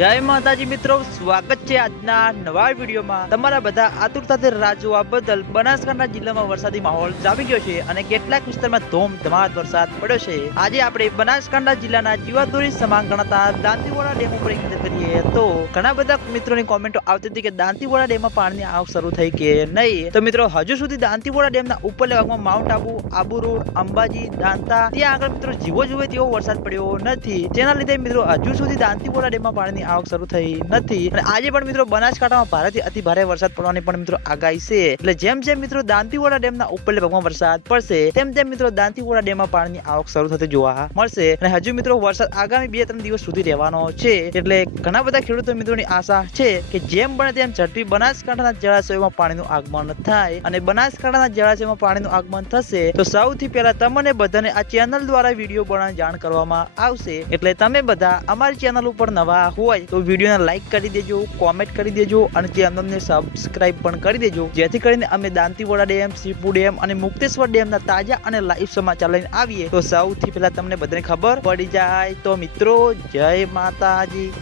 જય માતાજી મિત્રો, સ્વાગત છે આજના નવા વિડીયોમાં। તમારા બધા આતુરતાથી રાહ જોવા બદલ બનાસકાંઠા જિલ્લામાં વરસાદી માહોલ જામી ગયો છે અને કેટલાક વિસ્તારમાં ધોમધમાટ વરસાદ પડ્યો છે। આજે આપણે બનાસકાંઠા જિલ્લાના જીવાદોરી સમાન ગણાતા દાંતીવાડા ડેમ ઉપર એક નજર કરીએ તો ઘણા બધા મિત્રોની કોમેન્ટો આવતી હતી કે દાંતીવાડા ડેમમાં પાણીની આવક શરૂ થઈ કે નહીં। તો મિત્રો, હજુ સુધી દાંતીવાડા ડેમના ઉપરલા ભાગમાં માઉન્ટ આબુ, આબુ રોડ, અંબાજી, દાંતા ત્યાં આગળ મિત્રો જીવો જુએ તેવો વરસાદ પડ્યો નથી। તેના લીધે મિત્રો હજુ સુધી દાંતીવાડા ડેમમાં પાણીની આવક શરૂ થઈ નથી અને આજે પણ મિત્રો બનાસકાંઠામાં ભારેથી અતિ ભારે વરસાદ પડવાની પણ મિત્રો આગાહી છે। એટલે જેમ જેમ મિત્રો દાંતીવાડા ડેમના ઉપરલા ભાગમાં વરસાદ પડશે તેમ તેમ મિત્રો દાંતીવાડા ડેમમાં પાણીની આવક શરૂ થતી જોવા મળશે અને હજુ મિત્રો વરસાદ આગામી 2-3 દિવસ સુધી રહેવાનો છે। એટલે ઘણા બધા ખેડૂતો મિત્રોની આશા છે કે જેમ બને તેમ ઝડપી બનાસકાંઠાના જળાશયોમાં પાણીનું આગમન થાય અને બનાસકાંઠાના જળાશયોમાં પાણીનું આગમન થશે તો સૌથી પહેલા તમને બધાને આ ચેનલ દ્વારા વિડીયો બનાવી જાણ કરવામાં આવશે। એટલે તમે બધા અમારી ચેનલ ઉપર નવા હોય તો વિડીયોને લાઈક કરી દેજો, કોમેન્ટ કરી દેજો અને ચેનલને સબસ્ક્રાઇબ પણ કરી દેજો, જેથી કરીને અમે દાંતીવાડા ડેમ, સીપુ ડેમ અને મુક્તેશ્વર ડેમના તાજા અને લાઈવ સમાચાર લઈને આવીએ તો સૌથી પહેલા તમને બધાને ખબર પડી જાય। તો મિત્રો, જય માતાજી।